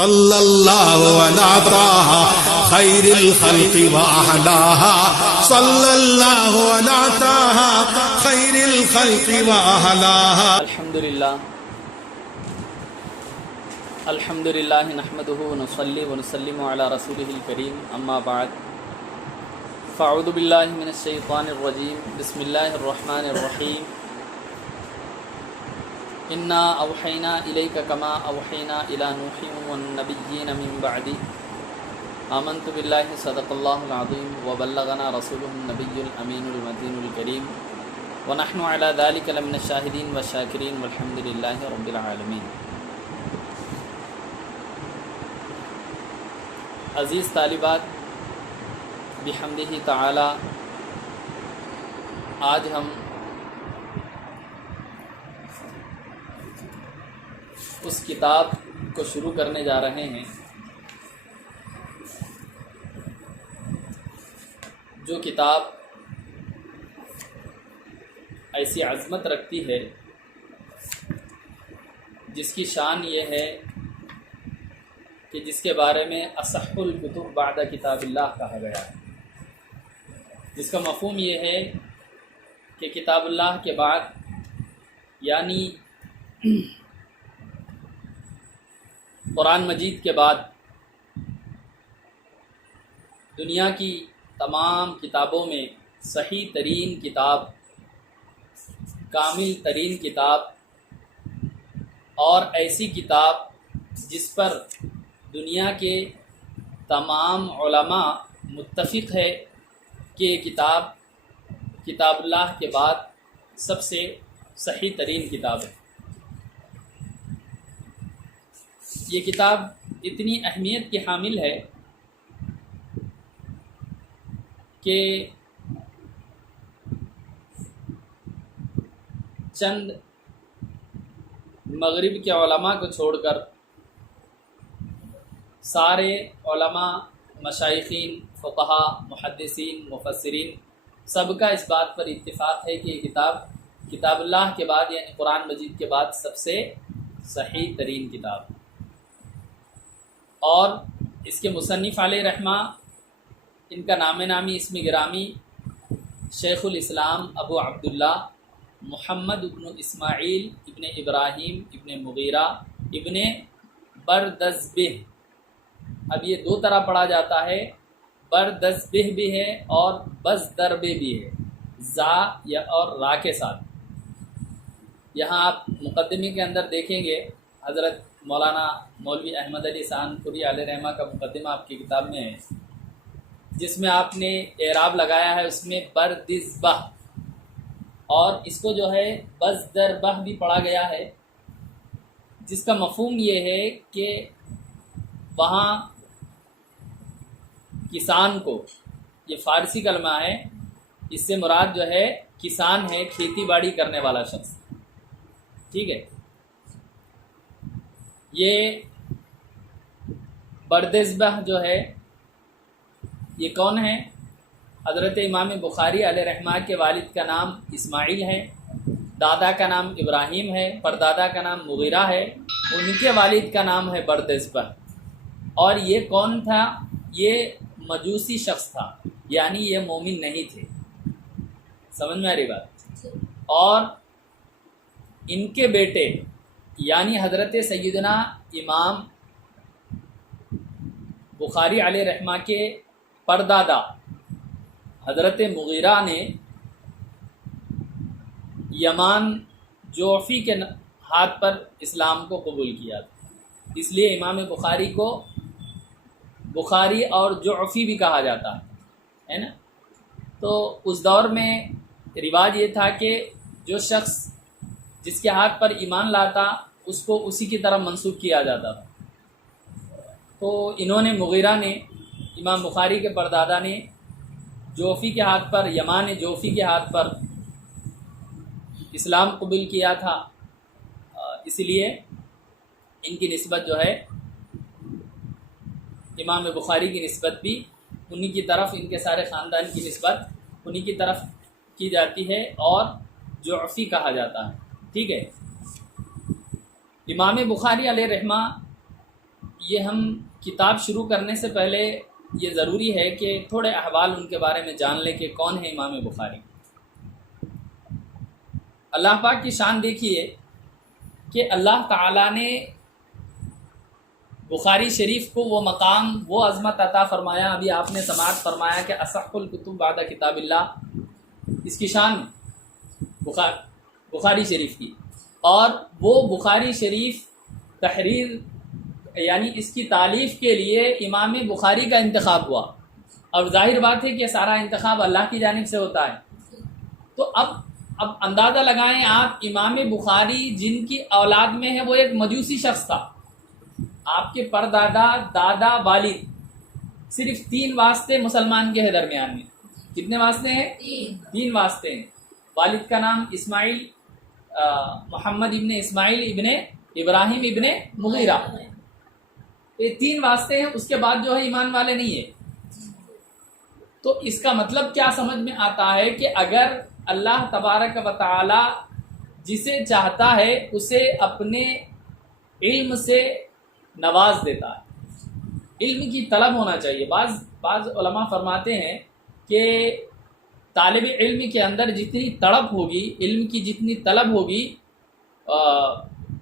صلی اللہ علی طٰہٰ خیر الخلق وأحلاها صلی اللہ علی طٰہٰ خیر الخلق وأحلاها الحمد للہ نحمده ونصلی ونسلم علی رسولہ الکریم اما بعد فاعوذ باللہ من الشیطان الرجیم بسم اللہ الرحمن الرحیم انا اوحینا الیک کما اوحینا الی نوح والنبیین من بعد آمنت باللہ صدق اللہ العظیم وبلغنا رسولہ النبی الامین المتین الکریم ونحن علی ذلک لمن الشاہدین والشاکرین والحمد للہ رب العالمین۔ عزیز طالبات، بحمدہ تعالی آج ہم اس کتاب کو شروع کرنے جا رہے ہیں جو کتاب ایسی عظمت رکھتی ہے جس کی شان یہ ہے کہ جس کے بارے میں اصح الکتب بعد کتاب اللہ کہا گیا ہے، جس کا مفہوم یہ ہے کہ کتاب اللہ کے بعد یعنی قرآن مجید کے بعد دنیا کی تمام کتابوں میں صحیح ترین کتاب، کامل ترین کتاب اور ایسی کتاب جس پر دنیا کے تمام علماء متفق ہے کہ کتاب اللہ کے بعد سب سے صحیح ترین کتاب ہے۔ یہ کتاب اتنی اہمیت کی حامل ہے کہ چند مغرب کے علماء کو چھوڑ کر سارے علماء، مشائخین، فقہا، محدثین، مفسرین سب کا اس بات پر اتفاق ہے کہ یہ کتاب اللہ کے بعد یعنی قرآن مجید کے بعد سب سے صحیح ترین کتاب ہے۔ اور اس کے مصنف علیہ رحمہ، ان کا نام نامی اسم گرامی شیخ الاسلام ابو عبداللہ محمد ابن اسماعیل ابن ابراہیم ابن مغیرہ ابن بردزبہ۔ اب یہ دو طرح پڑھا جاتا ہے، بردزبہ بھی ہے اور بزدربہ بھی ہے، زا یا اور را کے ساتھ۔ یہاں آپ مقدمے کے اندر دیکھیں گے حضرت مولانا مولوی احمد علی سہارنپوری علیہ رحمہ کا مقدمہ آپ کی کتاب میں ہے، جس میں آپ نے اعراب لگایا ہے، اس میں بردزبہ اور اس کو جو ہے بزدربہ بھی پڑھا گیا ہے، جس کا مفہوم یہ ہے کہ وہاں کسان کو، یہ فارسی کلمہ ہے، اس سے مراد جو ہے کسان ہے، کھیتی باڑی کرنے والا شخص، ٹھیک ہے۔ یہ بردزبہ جو ہے یہ کون ہے؟ حضرت امام بخاری علیہ رحمہ کے والد کا نام اسماعیل ہے، دادا کا نام ابراہیم ہے، پردادا کا نام مغیرہ ہے، ان کے والد کا نام ہے بردزبہ۔ اور یہ کون تھا؟ یہ مجوسی شخص تھا، یعنی یہ مومن نہیں تھے، سمجھ میں آ رہی بات؟ اور ان کے بیٹے یعنی حضرت سیدنا امام بخاری علیہ رحمہ کے پردادا حضرت مغیرہ نے یمان جعفی کے ہاتھ پر اسلام کو قبول کیا تھا، اس لیے امام بخاری کو بخاری اور جعفی بھی کہا جاتا ہے نا۔ تو اس دور میں رواج یہ تھا کہ جو شخص جس کے ہاتھ پر ایمان لاتا اس کو اسی کی طرف منسوب کیا جاتا تھا۔ تو انہوں نے، مغیرہ نے، امام بخاری کے پردادا نے جوفی کے ہاتھ پر، یمان جوفی کے ہاتھ پر اسلام قبول کیا تھا، اس لیے ان کی نسبت جو ہے امام بخاری کی نسبت بھی انہی کی طرف، ان کے سارے خاندان کی نسبت انہی کی طرف کی جاتی ہے اور جعفی کہا جاتا ہے، ٹھیک ہے۔ امام بخاری علیہ رحمہ یہ ہم کتاب شروع کرنے سے پہلے یہ ضروری ہے کہ تھوڑے احوال ان کے بارے میں جان لیں کہ کون ہے امام بخاری۔ اللہ پاک کی شان دیکھیے کہ اللہ تعالیٰ نے بخاری شریف کو وہ مقام، وہ عظمت عطا فرمایا۔ ابھی آپ نے سماعت فرمایا کہ اصح الکتب بعد کتاب اللہ، اس کی شان بخاری شریف کی، اور وہ بخاری شریف تحریر یعنی اس کی تالیف کے لیے امام بخاری کا انتخاب ہوا، اور ظاہر بات ہے کہ سارا انتخاب اللہ کی جانب سے ہوتا ہے۔ تو اب اندازہ لگائیں آپ، امام بخاری جن کی اولاد میں ہے وہ ایک مجوسی شخص تھا، آپ کے پردادا، دادا، والد، صرف 3 واسطے مسلمان کے درمیان میں۔ کتنے واسطے ہیں؟ 3 واسطے ہیں۔ والد کا نام اسماعیل، محمد ابن اسماعیل ابن ابراہیم ابن مغیرہ، یہ 3 واسطے ہیں، اس کے بعد جو ہے ایمان والے نہیں ہے۔ تو اس کا مطلب کیا سمجھ میں آتا ہے کہ اگر اللہ تبارک و تعالی جسے چاہتا ہے اسے اپنے علم سے نواز دیتا ہے، علم کی طلب ہونا چاہیے۔ بعض علماء فرماتے ہیں کہ طالب علم کے اندر جتنی تڑپ ہوگی، علم کی جتنی طلب ہوگی،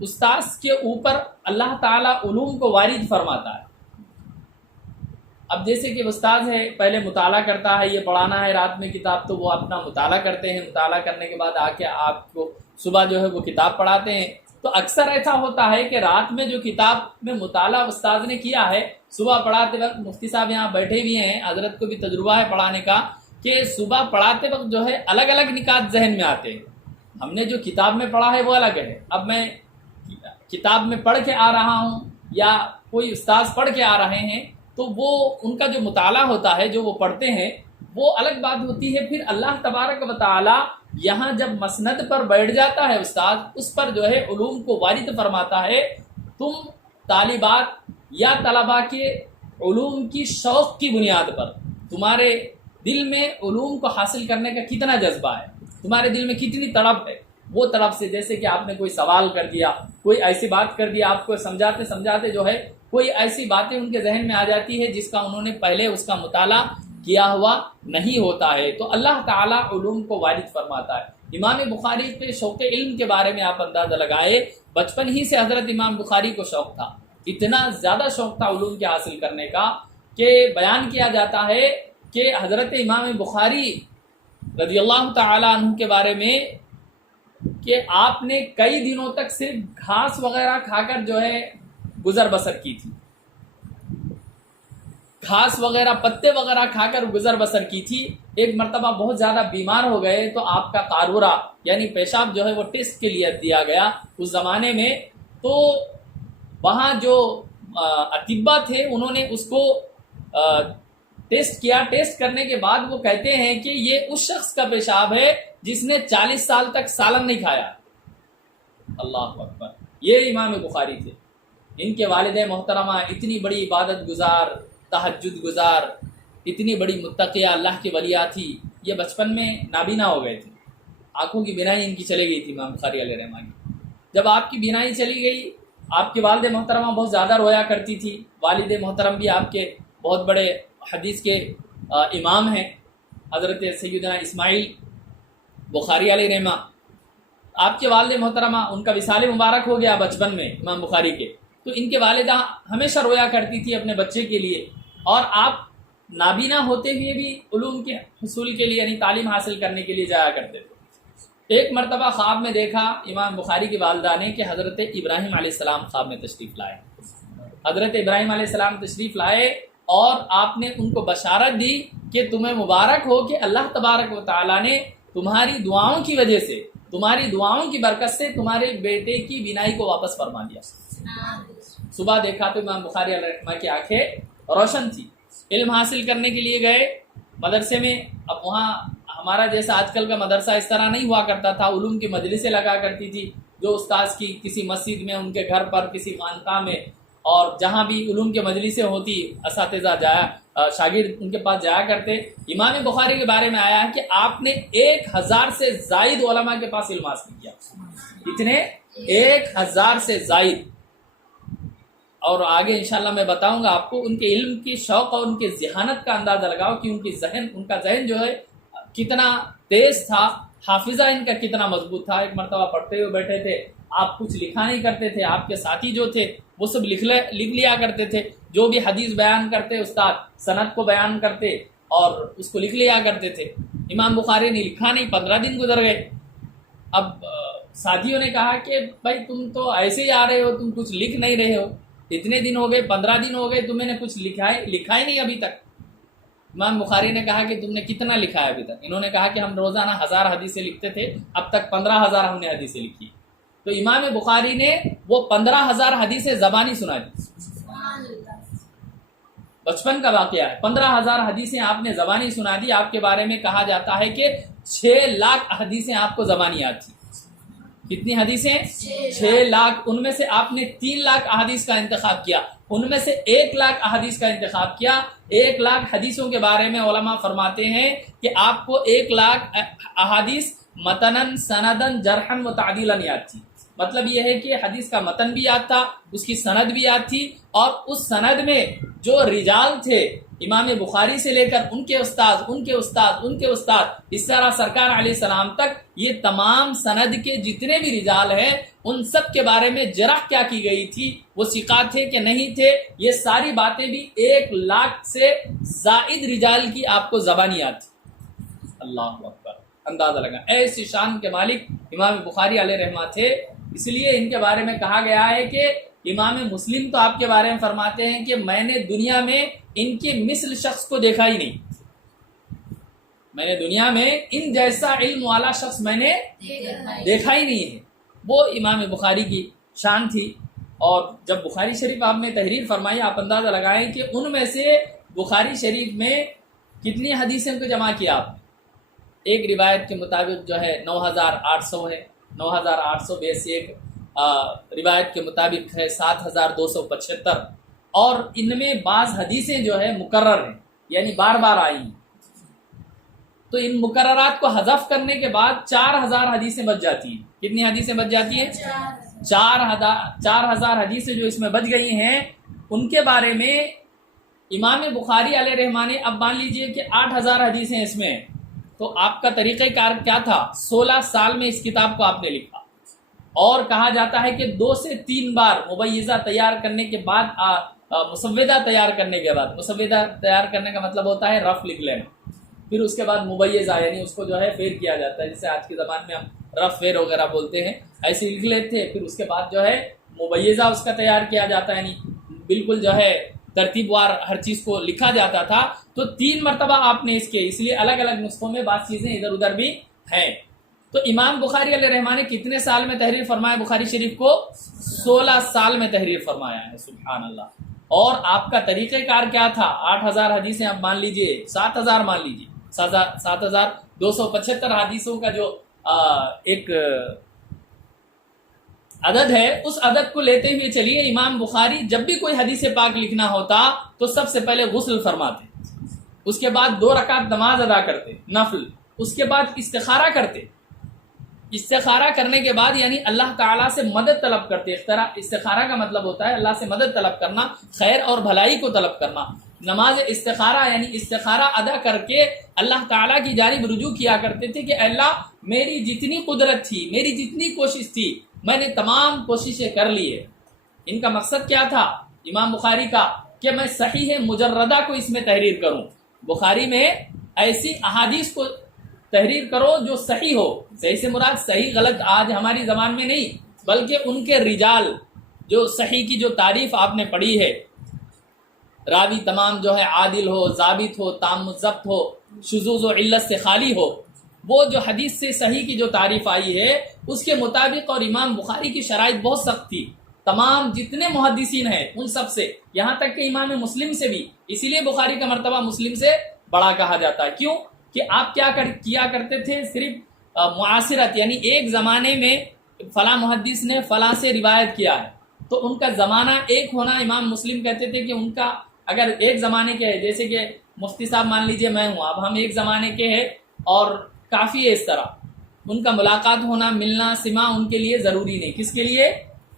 استاذ کے اوپر اللہ تعالیٰ علوم کو وارد فرماتا ہے۔ اب جیسے کہ استاذ ہے، پہلے مطالعہ کرتا ہے، یہ پڑھانا ہے رات میں کتاب، تو وہ اپنا مطالعہ کرتے ہیں، مطالعہ کرنے کے بعد آ کے آپ کو صبح جو ہے وہ کتاب پڑھاتے ہیں۔ تو اکثر ایسا ہوتا ہے کہ رات میں جو کتاب میں مطالعہ استاذ نے کیا ہے، صبح پڑھاتے وقت، مفتی صاحب یہاں بیٹھے بھی ہیں، حضرت کو بھی تجربہ ہے پڑھانے کا، کہ صبح پڑھاتے وقت جو ہے الگ الگ نکات ذہن میں آتے ہیں۔ ہم نے جو کتاب میں پڑھا ہے وہ الگ ہے، اب میں کتاب میں پڑھ کے آ رہا ہوں یا کوئی استاذ پڑھ کے آ رہے ہیں، تو وہ ان کا جو مطالعہ ہوتا ہے، جو وہ پڑھتے ہیں، وہ الگ بات ہوتی ہے۔ پھر اللہ تبارک و تعالی یہاں جب مسند پر بیٹھ جاتا ہے استاد، اس پر جو ہے علوم کو وارد فرماتا ہے۔ تم طالبات یا طلباء کے علوم کی شوق کی بنیاد پر تمہارے دل میں علوم کو حاصل کرنے کا کتنا جذبہ ہے، تمہارے دل میں کتنی تڑپ ہے، وہ طرف سے، جیسے کہ آپ نے کوئی سوال کر دیا، کوئی ایسی بات کر دیا، آپ کو سمجھاتے سمجھاتے جو ہے کوئی ایسی باتیں ان کے ذہن میں آ جاتی ہے جس کا انہوں نے پہلے اس کا مطالعہ کیا ہوا نہیں ہوتا ہے، تو اللہ تعالیٰ علوم کو وارد فرماتا ہے۔ امام بخاری کے شوق علم کے بارے میں آپ اندازہ لگائے، بچپن ہی سے حضرت امام بخاری کو شوق تھا، اتنا زیادہ شوق تھا علوم کے حاصل کرنے کا کہ بیان کیا جاتا ہے کہ حضرت امام بخاری رضی اللہ تعالیٰ عنہ کے بارے میں کہ آپ نے کئی دنوں تک صرف گھاس وغیرہ کھا کر جو ہے گزر بسر کی تھی، گھاس وغیرہ، پتے وغیرہ کھا کر گزر بسر کی تھی۔ ایک مرتبہ بہت زیادہ بیمار ہو گئے تو آپ کا قارورہ یعنی پیشاب جو ہے وہ ٹیسٹ کے لیے دیا گیا اس زمانے میں، تو وہاں جو اطباء تھے انہوں نے اس کو ٹیسٹ کیا، ٹیسٹ کرنے کے بعد وہ کہتے ہیں کہ یہ اس شخص کا پیشاب ہے جس نے 40 سال تک سالن نہیں کھایا۔ اللہ اکبر، یہ امام بخاری تھے۔ ان کے والد محترمہ اتنی بڑی عبادت گزار، تہجد گزار، اتنی بڑی متقیہ اللہ کی ولیہ تھی، یہ بچپن میں نابینا ہو گئے تھے، آنکھوں کی بینائی ان کی چلی گئی تھی امام بخاری علیہ رحمہ کی۔ جب آپ کی بینائی چلی گئی، آپ کے والد محترمہ بہت زیادہ رویا کرتی تھی۔ والد محترم بھی آپ کے بہت بڑے حدیث کے امام ہیں، حضرت سیدنا اسماعیل بخاری علیہ رحمہ۔ آپ کے والد محترمہ، ان کا وصال مبارک ہو گیا بچپن میں امام بخاری کے، تو ان کے والدہ ہمیشہ رویا کرتی تھی اپنے بچے کے لیے، اور آپ نابینا ہوتے ہوئے بھی علوم کے حصول کے لیے یعنی تعلیم حاصل کرنے کے لیے جایا کرتے تھے۔ ایک مرتبہ خواب میں دیکھا امام بخاری کی والدہ نے کہ حضرت ابراہیم علیہ السلام خواب میں تشریف لائے۔ حضرت ابراہیم علیہ السلام تشریف لائے اور آپ نے ان کو بشارت دی کہ تمہیں مبارک ہو کہ اللہ تبارک و تعالیٰ نے تمہاری دعاؤں کی وجہ سے، تمہاری دعاؤں کی برکت سے تمہارے بیٹے کی بینائی کو واپس فرما دیا۔ صبح دیکھا تو امام بخاری علیہ رحمہ کی آنکھیں روشن تھی۔ علم حاصل کرنے کے لیے گئے مدرسے میں۔ اب وہاں ہمارا جیسا آج کل کا مدرسہ اس طرح نہیں ہوا کرتا تھا، علوم کی مجلسیں لگا کرتی تھی، جو استاذ کی کسی مسجد میں، ان کے گھر پر، کسی خانقاہ میں، اور جہاں بھی علوم کی مجلسیں ہوتی اساتذہ شاگرد ان کے پاس جایا کرتے۔ امام بخاری کے بارے میں آیا کہ آپ نے 1000 سے زائد علماء کے پاس علم حاصل کیا۔ کتنے؟ 1000 سے زائد۔ اور آگے انشاءاللہ میں بتاؤں گا آپ کو ان کے علم کی شوق اور ان کے ذہانت کا اندازہ لگاؤ کہ ان کا ذہن جو ہے کتنا تیز تھا، حافظہ ان کا کتنا مضبوط تھا۔ ایک مرتبہ پڑھتے ہوئے بیٹھے تھے، آپ کچھ لکھا نہیں کرتے تھے، آپ کے ساتھی جو تھے وہ سب لکھ لیا کرتے تھے، جو بھی حدیث بیان کرتے استاد سند کو بیان کرتے اور اس کو لکھ لیا کرتے تھے۔ امام بخاری نے لکھا نہیں، 15 دن گزر گئے۔ اب ساتھیوں نے کہا کہ بھائی تم تو ایسے ہی آ رہے ہو، تم کچھ لکھ نہیں رہے ہو، اتنے دن ہو گئے، 15 دن ہو گئے، تمہیں نے کچھ لکھا ہی نہیں ابھی تک۔ امام بخاری نے کہا کہ تم نے کتنا لکھا ہے ابھی تک؟ انہوں نے کہا کہ ہم روزانہ 1000 حدیثیں لکھتے تھے، اب تک 15000 ہم نے حدیثیں لکھی۔ تو امام بخاری نے وہ 15000 حدیثیں زبانی سنا دی، بچپن کا واقعہ ہے۔ 15000 حدیثیں آپ نے زبانی سنا دی۔ آپ کے بارے میں کہا جاتا ہے کہ 6 لاکھ حدیثیں آپ کو زبانی یاد تھی۔ کتنی حدیثیں؟ 6 لاکھ۔ ان میں سے آپ نے 3 لاکھ احادیث کا انتخاب کیا، ان میں سے 1 لاکھ احادیث کا انتخاب کیا۔ 1 لاکھ حدیثوں کے بارے میں علماء فرماتے ہیں کہ آپ کو 1 لاکھ احادیث متنن سندن جرحن و تعدیلن یاد تھی۔ مطلب یہ ہے کہ حدیث کا متن بھی یاد تھا، اس کی سند بھی یاد تھی، اور اس سند میں جو رجال تھے امام بخاری سے لے کر ان کے استاد اس طرح سرکار علیہ السلام تک، یہ تمام سند کے جتنے بھی رجال ہیں ان سب کے بارے میں جرح کیا کی گئی تھی، وہ ثقات تھے کہ نہیں تھے، یہ ساری باتیں بھی 1 لاکھ سے زائد رجال کی آپ کو زبانی یاد تھی۔ اللہ اکبر، اندازہ لگا، ایسی شان کے مالک امام بخاری علیہ رحمہ تھے۔ اس لیے ان کے بارے میں کہا گیا ہے کہ امام مسلم تو آپ کے بارے میں فرماتے ہیں کہ میں نے دنیا میں ان کے مثل شخص کو دیکھا ہی نہیں، میں نے دنیا میں ان جیسا علم والا شخص میں نے دیکھا ہی نہیں ہے۔ وہ امام بخاری کی شان تھی۔ اور جب بخاری شریف آپ نے تحریر فرمائی، آپ اندازہ لگائیں کہ ان میں سے بخاری شریف میں کتنی حدیثیں کو جمع کیا آپ نے۔ ایک روایت کے مطابق جو ہے 9800 ہے، 9882 ایک روایت کے مطابق ہے 7275، اور ان میں بعض حدیثیں جو ہے مکرر ہیں، یعنی بار بار آئی ہیں۔ تو ان مکررات کو حذف کرنے کے بعد 4000 حدیثیں بچ جاتی ہیں۔ کتنی حدیثیں بچ جاتی ہیں؟ 4000 حدیثیں جو اس میں بچ گئی ہیں، ان کے بارے میں امام بخاری علیہ رحمہ نے، اب مان لیجئے کہ 8000 حدیثیں اس میں ہیں، تو آپ کا طریقہ کار کیا تھا؟ 16 سال میں اس کتاب کو آپ نے لکھا، اور کہا جاتا ہے کہ 2 سے 3 بار مبیضہ تیار کرنے کے بعد، مسودہ تیار کرنے کے بعد، مسودہ تیار کرنے کا مطلب ہوتا ہے رف لکھ لینا، پھر اس کے بعد مبیضہ یعنی اس کو جو ہے فیر کیا جاتا ہے، جسے آج کے زبان میں ہم رف فیر وغیرہ بولتے ہیں، ایسے لکھ لیتے، پھر اس کے بعد جو ہے مبیضہ اس کا تیار کیا جاتا ہے، یعنی بالکل جو ہے ترتیب وار ہر چیز کو لکھا جاتا تھا۔ تو 3 مرتبہ آپ نے اس لیے الگ الگ نسخوں میں بعض چیزیں ادھر ادھر بھی ہیں۔ تو امام بخاری علیہ رحمہ نے کتنے سال میں تحریر فرمایا بخاری شریف کو؟ 16 سال میں تحریر فرمایا ہے، سبحان اللہ۔ اور آپ کا طریقہ کار کیا تھا؟ 8000 حدیثیں اب مان لیجئے، 7000 مان لیجئے، 7275 حدیثوں کا جو ایک عدد ہے، اس عدد کو لیتے ہوئے چلیے، امام بخاری جب بھی کوئی حدیث پاک لکھنا ہوتا تو سب سے پہلے غسل فرماتے، اس کے بعد 2 رکعت نماز ادا کرتے نفل، اس کے بعد استخارہ کرتے، استخارہ کرنے کے بعد یعنی اللہ تعالیٰ سے مدد طلب کرتے۔ استخارہ کا مطلب ہوتا ہے اللہ سے مدد طلب کرنا، خیر اور بھلائی کو طلب کرنا۔ نماز استخارہ یعنی استخارہ ادا کر کے اللہ تعالیٰ کی جانب رجوع کیا کرتے تھے کہ اللہ میری جتنی قدرت تھی، میری جتنی کوشش تھی، میں نے تمام کوششیں کر لی ہے۔ ان کا مقصد کیا تھا امام بخاری کا؟ کہ میں صحیح مجردہ کو اس میں تحریر کروں، بخاری میں ایسی احادیث کو تحریر کرو جو صحیح ہو۔ صحیح سے مراد صحیح غلط آج ہماری زبان میں نہیں، بلکہ ان کے رجال، جو صحیح کی جو تعریف آپ نے پڑھی ہے، راوی تمام جو ہے عادل ہو، ضابط ہو، تام الضبط ہو، شذوذ و علت سے خالی ہو، وہ جو حدیث سے صحیح کی جو تعریف آئی ہے اس کے مطابق۔ اور امام بخاری کی شرائط بہت سخت تھی، تمام جتنے محدثین ہیں ان سب سے، یہاں تک کہ امام مسلم سے بھی۔ اسی لیے بخاری کا مرتبہ مسلم سے بڑا کہا جاتا ہے۔ کیوں؟ کہ آپ کیا کرتے تھے؟ صرف معاصرت، یعنی ایک زمانے میں فلاں محدث نے فلاں سے روایت کیا ہے، تو ان کا زمانہ ایک ہونا، امام مسلم کہتے تھے کہ ان کا اگر ایک زمانے کے ہے، جیسے کہ مفتی صاحب مان لیجئے میں ہوں، اب ہم ایک زمانے کے ہیں اور کافی ہے، اس طرح ان کا ملاقات ہونا، ملنا، سماع ان کے لیے ضروری نہیں۔ کس کے لیے؟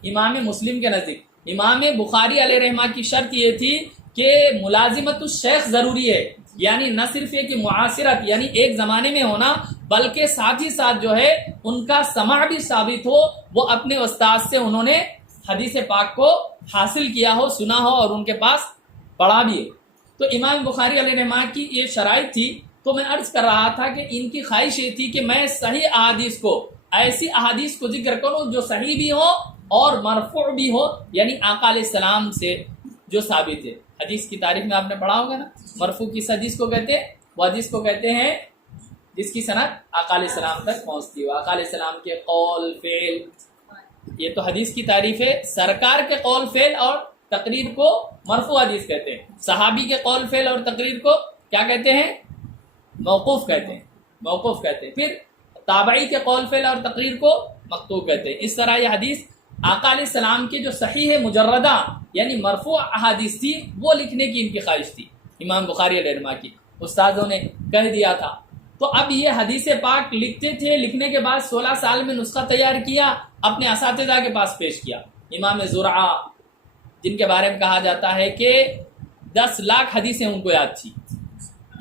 امام مسلم کے نزدیک۔ امام بخاری علیہ رحمہ کی شرط یہ تھی کہ ملازمت الشیخ ضروری ہے، یعنی نہ صرف یہ کہ معاصرت یعنی ایک زمانے میں ہونا، بلکہ ساتھ ہی ساتھ جو ہے ان کا سماع بھی ثابت ہو، وہ اپنے استاد سے انہوں نے حدیث پاک کو حاصل کیا ہو، سنا ہو اور ان کے پاس پڑھا بھی ہو۔ تو امام بخاری علیہ رحمہ کی یہ شرائط تھی۔ تو میں عرض کر رہا تھا کہ ان کی خواہش یہ تھی کہ میں صحیح احادیث کو، ایسی احادیث کو ذکر کروں جو صحیح بھی ہو اور مرفوع بھی ہو، یعنی آقا علیہ السلام سے جو ثابت ہے۔ حدیث کی تعریف میں آپ نے پڑھا ہوگا نا، مرفوع کس حدیث کو کہتے ہیں؟ وہ حدیث کو کہتے ہیں جس کی سند آقا علیہ السلام تک پہنچتی ہو، آقا علیہ السلام کے قول فعل، یہ تو حدیث کی تعریف ہے۔ سرکار کے قول فعل اور تقریر کو مرفوع حدیث کہتے ہیں، صحابی کے قول فعل اور تقریر کو کیا کہتے ہیں؟ موقوف کہتے ہیں، موقوف کہتے ہیں۔ پھر تابعی کے قول فعل اور تقریر کو مقطوع کہتے ہیں۔ اس طرح یہ حدیث آقا علیہ السلام کے جو صحیح مجردہ یعنی مرفوع احادیث تھی وہ لکھنے کی ان کی خواہش تھی امام بخاری علیہ رحمہ کی، استاذوں نے کہہ دیا تھا۔ تو اب یہ حدیث پاک لکھتے تھے، لکھنے کے بعد 16 سال میں نسخہ تیار کیا، اپنے اساتذہ کے پاس پیش کیا۔ امام زرعہ جن کے بارے میں کہا جاتا ہے کہ 10 لاکھ حدیثیں ان کو یاد تھی،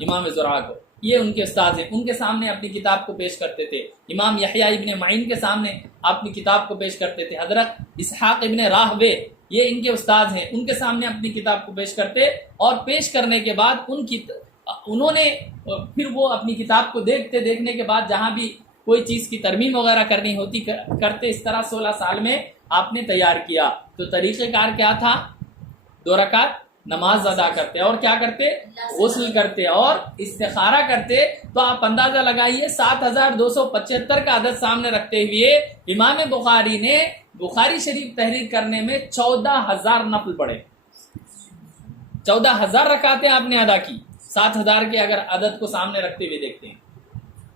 امام زرعہ کو، یہ ان کے استاد ہیں، ان کے سامنے اپنی کتاب کو پیش کرتے تھے۔ امام یحییٰ ابن معین کے سامنے اپنی کتاب کو پیش کرتے تھے۔ حضرت اسحاق ابن راہوے یہ ان کے استاد ہیں، ان کے سامنے اپنی کتاب کو پیش کرتے، اور پیش کرنے کے بعد انہوں نے پھر وہ اپنی کتاب کو دیکھنے کے بعد جہاں بھی کوئی چیز کی ترمیم وغیرہ کرنی ہوتی کرتے۔ اس طرح 16 سال میں آپ نے تیار کیا۔ تو طریقہ کار کیا تھا؟ 2 رکعت نماز ادا کرتے اور کیا کرتے؟ غسل کرتے اور استخارہ کرتے۔ تو آپ اندازہ لگائیے 7275 کا عدد سامنے رکھتے ہوئے امام بخاری نے بخاری شریف تحریر کرنے میں 14,000 نفل پڑھے، 14,000 رکعتیں آپ نے ادا کی۔ 7,000 کے اگر عدد کو سامنے رکھتے ہوئے دیکھتے ہیں،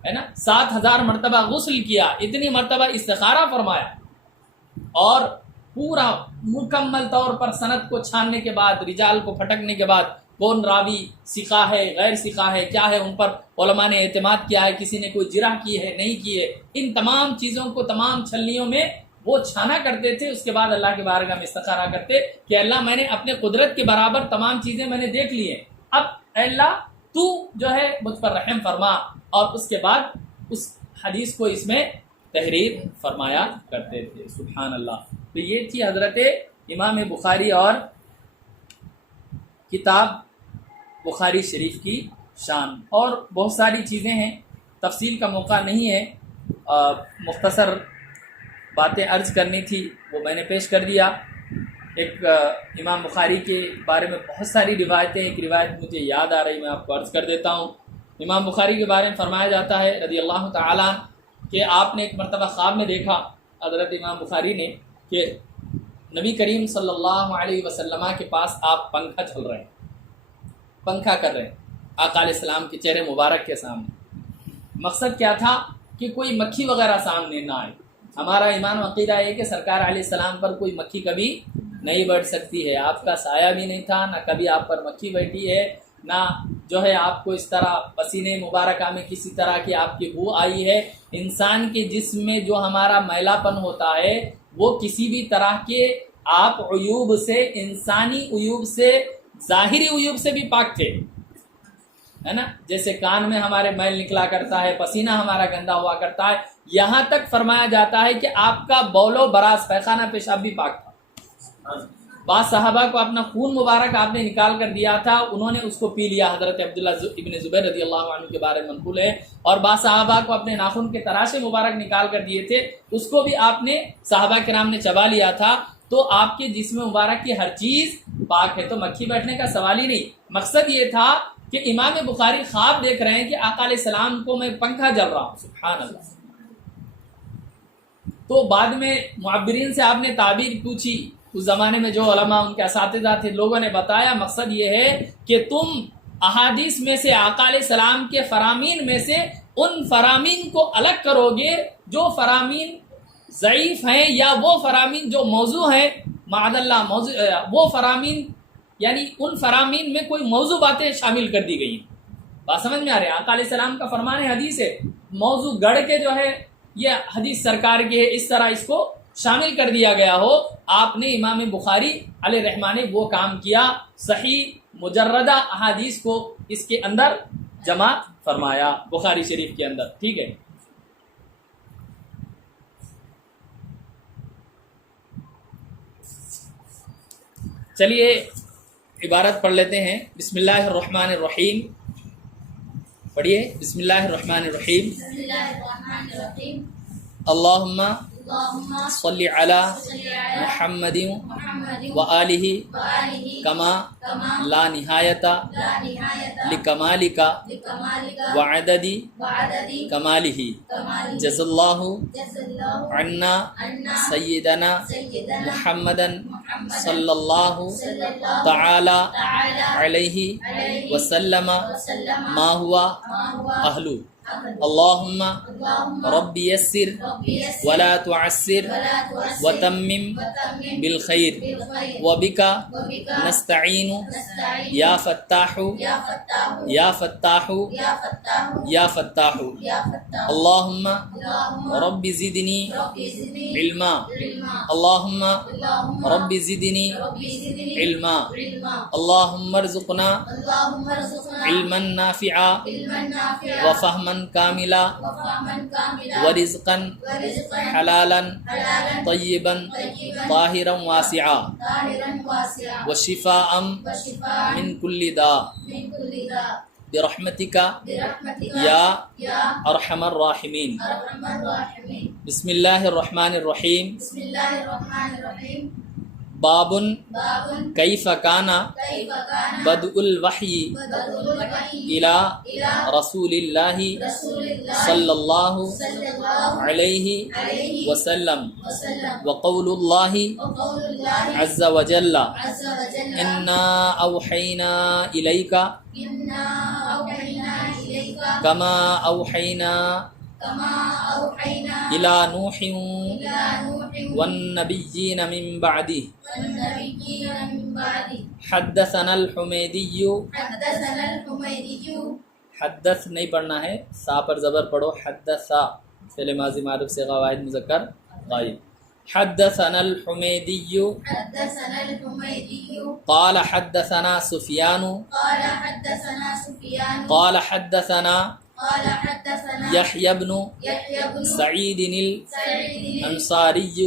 ہے نا، 7,000 مرتبہ غسل کیا، اتنی مرتبہ استخارہ فرمایا، اور پورا مکمل طور پر سند کو چھاننے کے بعد، رجال کو پھٹکنے کے بعد، کون راوی ثقہ ہے غیر ثقہ ہے کیا ہے، ان پر علماء نے اعتماد کیا ہے، کسی نے کوئی جرح کی ہے نہیں کی ہے، ان تمام چیزوں کو تمام چھلنیوں میں وہ چھانا کرتے تھے۔ اس کے بعد اللہ کے بارگاہ میں استخارہ کرتے کہ اللہ میں نے اپنے قدرت کے برابر تمام چیزیں میں نے دیکھ لی ہیں، اب اے اللہ تو جو ہے مجھ پر رحم فرما، اور اس کے بعد اس حدیث کو اس میں تحریر فرمایا کرتے تھے۔ سبحان اللہ۔ تو یہ تھی حضرت امام بخاری اور کتاب بخاری شریف کی شان، اور بہت ساری چیزیں ہیں، تفصیل کا موقع نہیں ہے، مختصر باتیں عرض کرنی تھی وہ میں نے پیش کر دیا۔ ایک امام بخاری کے بارے میں بہت ساری روایتیں، ایک روایت مجھے یاد آ رہی، میں آپ کو عرض کر دیتا ہوں۔ امام بخاری کے بارے میں فرمایا جاتا ہے رضی اللہ تعالیٰ کہ آپ نے ایک مرتبہ خواب میں دیکھا، حضرت امام بخاری نے، کہ نبی کریم صلی اللہ علیہ وسلم کے پاس آپ پنکھا چل رہے ہیں، پنکھا کر رہے ہیں آقا علیہ السلام کے چہرے مبارک کے سامنے۔ مقصد کیا تھا؟ کہ کوئی مکھی وغیرہ سامنے نہ آئے۔ ہمارا ایمان و عقیدہ ہے کہ سرکار علیہ السلام پر کوئی مکھی کبھی نہیں بیٹھ سکتی ہے، آپ کا سایہ بھی نہیں تھا، نہ کبھی آپ پر مکھی بیٹھی ہے، نہ جو ہے آپ کو اس طرح پسینے مبارکہ میں کسی طرح کی آپ کی بو آئی ہے۔ انسان کے جسم میں جو ہمارا میلا پن ہوتا ہے وہ کسی بھی طرح کے آپ عیوب سے، انسانی عیوب سے، ظاہری عیوب سے بھی پاک تھے، ہے نا، جیسے کان میں ہمارے میل نکلا کرتا ہے، پسینہ ہمارا گندا ہوا کرتا ہے، یہاں تک فرمایا جاتا ہے کہ آپ کا بول و براز، پیخانہ پیشاب بھی پاک تھا۔ بعض صحابہ کو اپنا خون مبارک آپ نے نکال کر دیا تھا، انہوں نے اس کو پی لیا، حضرت عبداللہ ابن زبیر رضی اللہ عنہ کے بارے میں منقول ہے، اور بعض صحابہ کو اپنے ناخن کے تراشے مبارک نکال کر دیے تھے، اس کو بھی آپ نے صحابہ کرام نے چبا لیا تھا۔ تو آپ کے جسم مبارک کی ہر چیز پاک ہے، تو مکھی بیٹھنے کا سوال ہی نہیں۔ مقصد یہ تھا کہ امام بخاری خواب دیکھ رہے ہیں کہ آقا علیہ السلام کو میں پنکھا جل رہا ہوں، سبحان اللہ۔ تو بعد میں معبرین سے آپ نے تعبیر پوچھی، اس زمانے میں جو علماء ان کے اساتذہ تھے، لوگوں نے بتایا مقصد یہ ہے کہ تم احادیث میں سے آقا علیہ السلام کے فرامین میں سے ان فرامین کو الگ کرو گے جو فرامین ضعیف ہیں، یا وہ فرامین جو موضوع ہیں، معاذ اللہ وہ فرامین، یعنی ان فرامین میں کوئی موضوع باتیں شامل کر دی گئی ہیں۔ بات سمجھ میں آ رہی ہے؟ آقا علیہ السلام کا فرمان حدیث ہے، موضوع گڑھ کے جو ہے یہ حدیث سرکار کی ہے، اس طرح اس کو شامل کر دیا گیا ہو، آپ نے امام بخاری علیہ رحمہ نے وہ کام کیا، صحیح مجردہ احادیث کو اس کے اندر جمع فرمایا بخاری شریف کے اندر. ٹھیک ہے. چلیے عبارت پڑھ لیتے ہیں. بسم اللہ الرحمن الرحیم. پڑھیے. بسم اللہ الرحمن الرحیم. اللہم صلی علی محمد وآلہ کما لا نہایت لکمالک وعدد کمالہ. جزا اللہ عنا سیدنا محمدا صلی اللہ تعالی علیہ وسلم ما ہوا اہلو. اللہم رب یسر ولا تعسر وتمم بالخیر وبک نستعین یا فتاح یا فتاح یا فتاح. اللہم رب زدنی علما. اللہم رب زدنی علما. اللہم ارزقنا علما نافعا وفہما کاملا ورزقا حلالا طیبا طاہرا واسعا وشفاء من کل داء برحمتک یا ارحم الراحمین. بسم اللہ الرحمن الرحیم. باب کیف کان بدء الوحی الی رسول اللہ صلی اللہ علیہ وسلم وقول اللہ عز وجل انا اوحینا الیک کما اوحینا الی نوح والنبیین من بعدہ. حدثنا الحمیدی. حدث نہیں پڑھنا ہے، سا پر زبر پڑھو. حدثا فعل ماضی معروف سے واحد مذکر غائب. حدثنا الحمیدی قال حدثنا سفیان قال حدثنا یحیی بن سعید الانصاری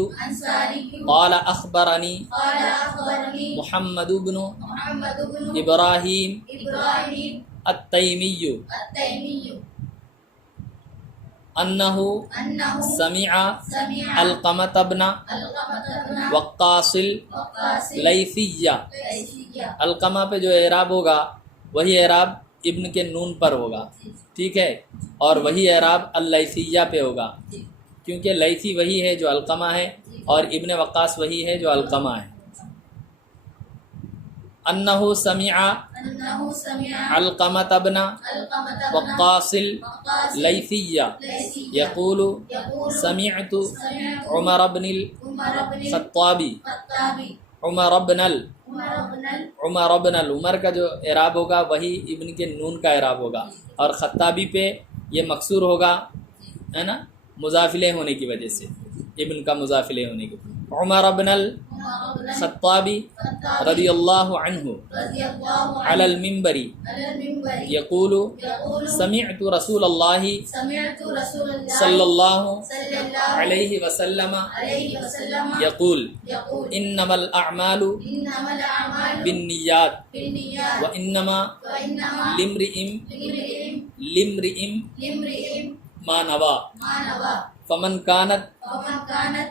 قال اخبرنی محمد بن ابراہیم التیمی انہ سمع علقمۃ بن وقاص اللیثی. علقمہ پہ جو اعراب ہوگا وہی اعراب ابن کے نون پر ہوگا. ٹھیک ہے. اور وہی اعراب اللیثیہ پہ ہوگا، کیونکہ لیثی وہی ہے جو علقمہ ہے اور ابن وقاص وہی ہے جو علقمہ ہے. انہ سمع علقمۃ بن وقاص اللیثی یقول سمعت عمر بن الخطاب. عمر بن عمر کا جو اعراب ہوگا وہی ابن کے نون کا اعراب ہوگا، اور خطابی پہ یہ مکسور ہوگا، ہے نا، مضافلے ہونے کی وجہ سے، ابن کا مضافلے ہونے کی. عمر بن الخطاب رضی اللہ عنہ علی المنبر یقول سمعت رسول اللہ صلی اللہ علیہ وسلم یقول انما الاعمال بالنیات وانما لامرئ ما نوى فمن كانت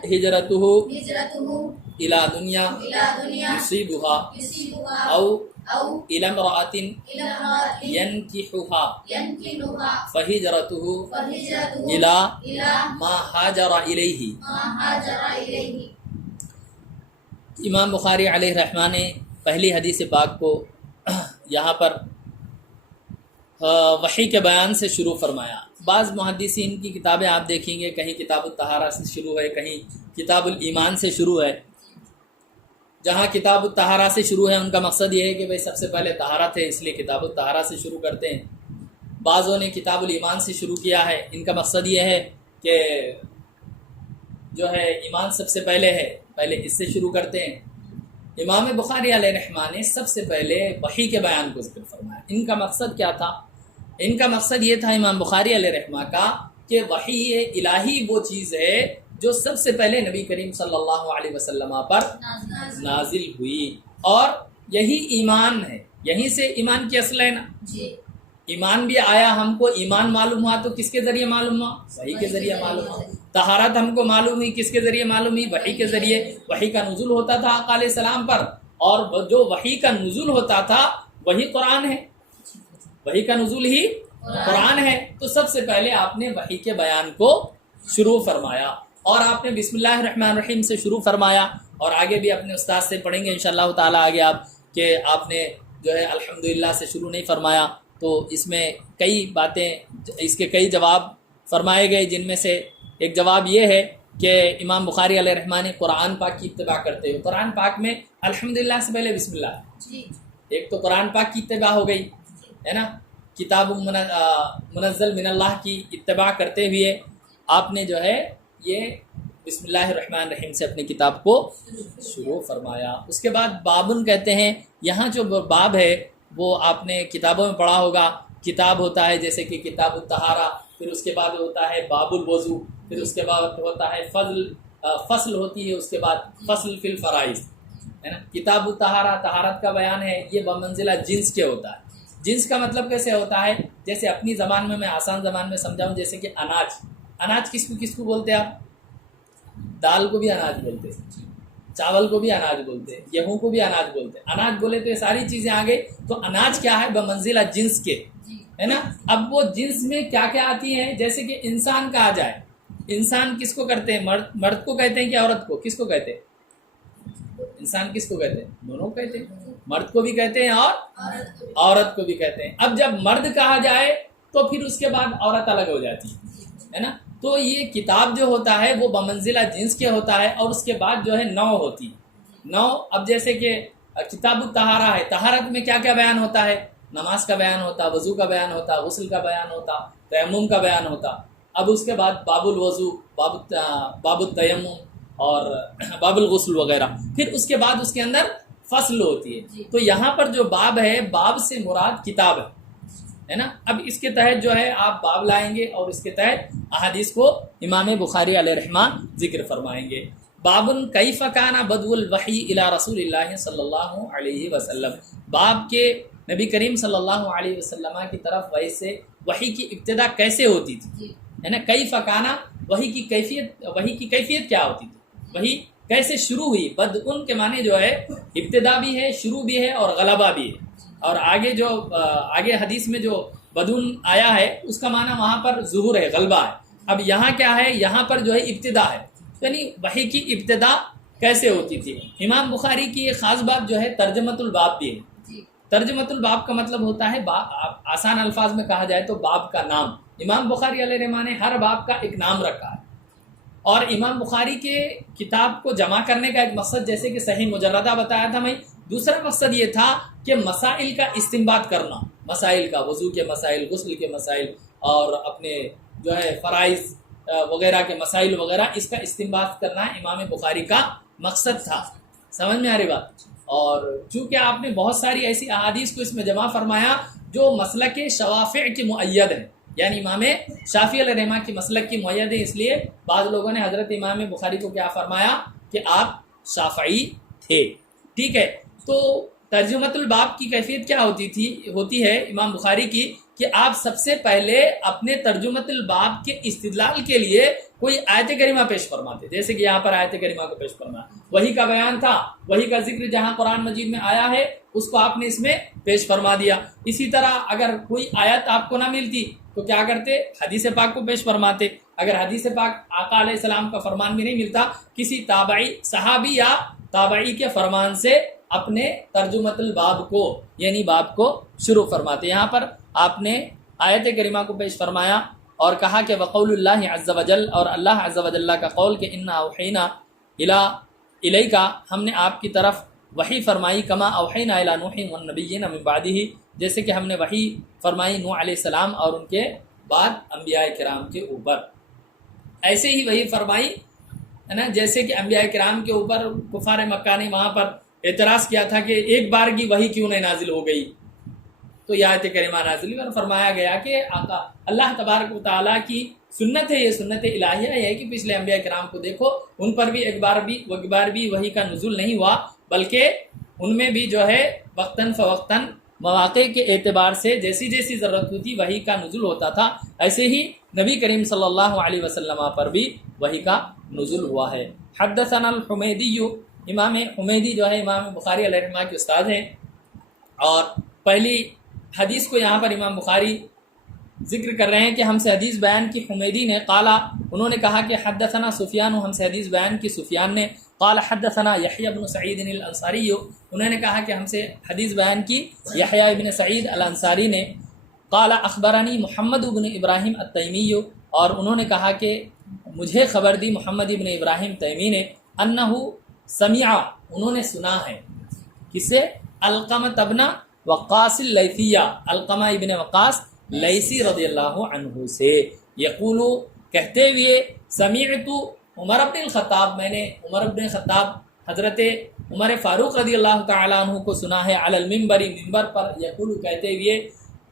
ہجرته الى دنیا يصيبها او الى امرأة ينكحها فہجرته الى ما هاجر الیہ. امام بخاری علیہ رحمہ نے پہلی حدیث پاک کو یہاں پر وحی کے بیان سے شروع فرمایا. بعض محدثین کی کتابیں آپ دیکھیں گے کہیں کتاب الطہارہ سے شروع ہے، کہیں کتاب الایمان سے شروع ہے. جہاں کتاب الطہارہ سے شروع ہے ان کا مقصد یہ ہے کہ بھئی سب سے پہلے طہارت ہے، اس لیے کتاب الطہارہ سے شروع کرتے ہیں. بعضوں نے کتاب الایمان سے شروع کیا ہے، ان کا مقصد یہ ہے کہ جو ہے ایمان سب سے پہلے ہے، پہلے اس سے شروع کرتے ہیں۔ امام بخاری علیہ رحمہ نے سب سے پہلے وحی کے بیان کو ذکر فرمایا۔ ان کا مقصد کیا تھا؟ ان کا مقصد یہ تھا امام بخاری علیہ رحمہ کا کہ وحی الہی وہ چیز ہے جو سب سے پہلے نبی کریم صلی اللہ علیہ وسلم پر نازل ہوئی، اور یہی ایمان ہے، یہیں سے ایمان کی اصل ہے نا۔ ایمان بھی آیا، ہم کو ایمان معلوم ہوا تو کس کے ذریعے معلوم ہوا؟ وحی کے ذریعے معلوم ہوا۔ طہارت ہم کو معلوم ہوئی، کس کے ذریعے معلوم ہوئی؟ وحی کے ذریعے۔ وحی کا نزول ہوتا تھا آقا علیہ السلام پر، اور جو وحی کا نزول ہوتا تھا وہی قرآن ہے، وحی کا نزول ہی قرآن ہے۔ تو سب سے پہلے آپ نے وحی کے بیان کو شروع فرمایا، اور آپ نے بسم اللہ الرحمن الرحیم سے شروع فرمایا، اور آگے بھی اپنے استاد سے پڑھیں گے انشاءاللہ تعالیٰ آگے آپ کہ آپ نے جو ہے الحمدللہ سے شروع نہیں فرمایا۔ تو اس میں کئی باتیں، اس کے کئی جواب فرمائے گئے، جن میں سے ایک جواب یہ ہے کہ امام بخاری علیہ رحمہ نے قرآن پاک کی اتباع کرتے ہوئے، قرآن پاک میں الحمدللہ سے پہلے بسم اللہ، ایک تو قرآن پاک کی اتباع ہو گئی ہے نا، کتاب منزل من اللہ کی اتباع کرتے ہوئے آپ نے جو ہے یہ بسم اللہ الرحمن الرحیم سے اپنی کتاب کو شروع فرمایا۔ اس کے بعد بابن کہتے ہیں، یہاں جو باب ہے وہ آپ نے کتابوں میں پڑھا ہوگا، کتاب ہوتا ہے جیسے کہ کتاب الطہارہ، پھر اس کے بعد ہوتا ہے باب الوضو، پھر اس کے بعد ہوتا ہے فصل ہوتی ہے، اس کے بعد فصل فی الفرائض ہے نا۔ کتاب الطہارہ طہارت کا بیان ہے، یہ بمنزلہ جنس کے ہوتا ہے۔ جنس کا مطلب کیسے ہوتا ہے؟ جیسے اپنی زبان میں آسان زبان میں سمجھاؤں، جیسے کہ اناج کس کو بولتے ہیں آپ؟ دال کو بھی اناج بولتے ہیں، چاول کو بھی اناج بولتے ہیں، گیہوں کو بھی اناج بولتے ہیں۔ اناج بولے تو یہ ساری چیزیں آ گئی۔ تو اناج کیا ہے؟ بمنزلہ جنس کے ہے نا۔ اب وہ جنس میں کیا کیا آتی ہیں؟ جیسے کہ انسان کا آ جائے، انسان کس کو کرتے ہیں؟ مرد کو کہتے ہیں کہ عورت کو؟ کس کو کہتے ہیں؟ انسان کس کو کہتے ہیں؟ دونوں کہتے ہیں، مرد کو بھی کہتے ہیں اور عورت کو بھی کہتے ہیں۔ اب جب مرد کہا جائے تو پھر اس کے بعد عورت الگ ہو جاتی ہے نا۔ تو یہ کتاب جو ہوتا ہے وہ بمنزلہ جنس کے ہوتا ہے، اور اس کے بعد جو ہے نو ہوتی ہے، نو۔ اب جیسے کہ کتاب الطہارہ ہے، طہارت میں کیا کیا بیان ہوتا ہے؟ نماز کا بیان ہوتا، وضو کا بیان ہوتا، غسل کا بیان ہوتا، تیمم کا بیان ہوتا۔ اب اس کے بعد باب الوضو، باب التیمم اور باب الغسل وغیرہ، پھر اس کے بعد اس کے اندر فصل ہوتی ہے۔ تو یہاں پر جو باب ہے، باب سے مراد کتاب ہے نا۔ اب اس کے تحت جو ہے آپ باب لائیں گے، اور اس کے تحت احادیث کو امام بخاری علیہ رحمہ ذکر فرمائیں گے۔ بابن کیف کان بدء الوحی الی رسول اللہ صلی اللہ علیہ وسلم، باب کے نبی کریم صلی اللہ علیہ وسلم کی طرف ویسے وحی کی ابتدا کیسے ہوتی تھی ہے نا۔ کیف کان، وحی کی کیفیت کیا ہوتی تھی، وحی کیسے شروع ہوئی؟ بدء کے معنی جو ہے ابتدا بھی ہے، شروع بھی ہے، اور غلبہ بھی ہے۔ اور آگے حدیث میں جو بدون آیا ہے اس کا معنی وہاں پر ظہور ہے، غلبہ ہے۔ اب یہاں کیا ہے؟ یہاں پر جو ہے ابتدا ہے، یعنی وحی کی ابتدا کیسے ہوتی تھی۔ امام بخاری کی یہ خاص بات جو ہے ترجمۃ الباب بھی ہے۔ ترجمۃ الباب کا مطلب ہوتا ہے آسان الفاظ میں کہا جائے تو باب کا نام۔ امام بخاری علیہ رحمہ نے ہر باب کا ایک نام رکھا ہے، اور امام بخاری کے کتاب کو جمع کرنے کا ایک مقصد، جیسے کہ صحیح مجردہ بتایا تھا میں، دوسرا مقصد یہ تھا کہ مسائل کا استنباط کرنا، مسائل کا، وضو کے مسائل، غسل کے مسائل، اور اپنے جو ہے فرائض وغیرہ کے مسائل وغیرہ، اس کا استنباط کرنا امام بخاری کا مقصد تھا۔ سمجھ میں آ رہی بات؟ اور چونکہ آپ نے بہت ساری ایسی احادیث کو اس میں جمع فرمایا جو مسلک شوافع کی مؤید ہے، یعنی امام شافعی علیہ رحمہ کی مسلک کی مؤید ہے، اس لیے بعض لوگوں نے حضرت امام بخاری کو کیا فرمایا کہ آپ شافعی تھے۔ ٹھیک ہے، تو ترجمۃ الباب کی کیفیت کیا ہوتی ہے امام بخاری کی، کہ آپ سب سے پہلے اپنے ترجمۃ الباب کے استدلال کے لیے کوئی آیت کریمہ پیش فرماتے، جیسے کہ یہاں پر آیت کریمہ کو پیش فرمایا، وہی کا بیان تھا، وہی کا ذکر جہاں قرآن مجید میں آیا ہے اس کو آپ نے اس میں پیش فرما دیا۔ اسی طرح اگر کوئی آیت آپ کو نہ ملتی تو کیا کرتے؟ حدیث پاک کو پیش فرماتے۔ اگر حدیث پاک آقا علیہ السلام کا فرمان بھی نہیں ملتا، کسی تابعی، صحابی یا تابعی کے فرمان سے اپنے ترجمۃ الباب کو، یعنی باب کو شروع فرماتے۔ یہاں پر آپ نے آیت کریمہ کو پیش فرمایا اور کہا کہ وقول اللہ عز وجل، اور اللہ عز وجل کا قول کہ انا اوحینا الیک، ہم نے آپ کی طرف وحی فرمائی، کما اوحینا الی نوح والنبیین من بعدہ، جیسے کہ ہم نے وحی فرمائی نوح علیہ السلام اور ان کے بعد انبیاء کرام کے اوپر، ایسے ہی وحی فرمائی ہے نا، جیسے کہ انبیاء کرام کے اوپر کفار مکہ نے وہاں پر اعتراض کیا تھا کہ ایک بار کی وحی کیوں نہیں نازل ہو گئی، تو یہ آیت کریمہ نازل ہوئی اور فرمایا گیا کہ آقا اللہ تبارک و تعالیٰ کی سنت ہے، یہ سنت الہیہ ہے کہ پچھلے انبیاء کرام کو دیکھو، ان پر بھی ایک بار بھی وحی کا نزول نہیں ہوا، بلکہ ان میں بھی جو ہے وقتاً فوقتاً مواقع کے اعتبار سے جیسی جیسی ضرورت ہوتی وحی کا نزول ہوتا تھا، ایسے ہی نبی کریم صلی اللہ علیہ وسلم پر بھی وحی کا نزول ہوا ہے۔ حدثنا الحمیدی، امام حمیدی جو ہے امام بخاری علیہ رحمہ کے استاد ہیں، اور پہلی حدیث کو یہاں پر امام بخاری ذکر کر رہے ہیں کہ ہم سے حدیث بیان کی حمیدی نے، قالا انہوں نے کہا کہ حدثنا سفیان، ہم سے حدیث بیان کی سفیان نے، قال حدثنا یحییٰ بن سعید الانصاری، انہوں نے کہا کہ ہم سے حدیث بیان کی یحییٰ بن سعید الانصاری نے، قال اخبرنی محمد بن ابراہیم التیمی، اور انہوں نے کہا کہ مجھے خبر دی محمد ابن ابراہیم تیمی نے، انہ سمع، انہوں نے سنا ہے، کسے؟ علقمۃ ابن وقاص اللیثیہ، علقمہ ابن وقاص لیثی رضی اللہ عنہ سے، یقول، کہتے ہوئے، سمعت عمر بن الخطاب، میں نے عمر بن الخطاب حضرت عمر فاروق رضی اللہ تعالیٰ عنہ کو سنا ہے، علی المنبر، ممبر پر، یقول، کہتے ہوئے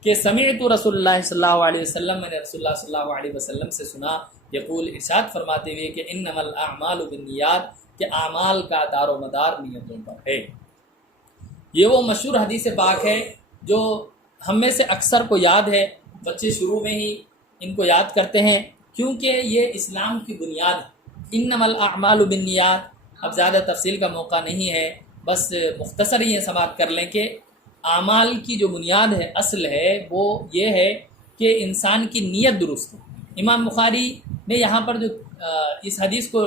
کہ سمعت رسول اللہ صلی اللہ علیہ وسلم، میں نے رسول اللہ صلی اللہ علیہ وسلم سے سنا، یقول، ارشاد فرماتے ہوئے کہ انما الاعمال بالنیات، کہ اعمال کا دار و مدار نیتوں پر ہے۔ یہ وہ مشہور حدیث پاک ہے جو ہم میں سے اکثر کو یاد ہے، بچے شروع میں ہی ان کو یاد کرتے ہیں، کیونکہ یہ اسلام کی بنیاد ہے۔ انما الاعمال بالنیات، اب زیادہ تفصیل کا موقع نہیں ہے، بس مختصر یہ سماعت کر لیں کہ اعمال کی جو بنیاد ہے، اصل ہے، وہ یہ ہے کہ انسان کی نیت درست ہو۔ امام بخاری نے یہاں پر جو اس حدیث کو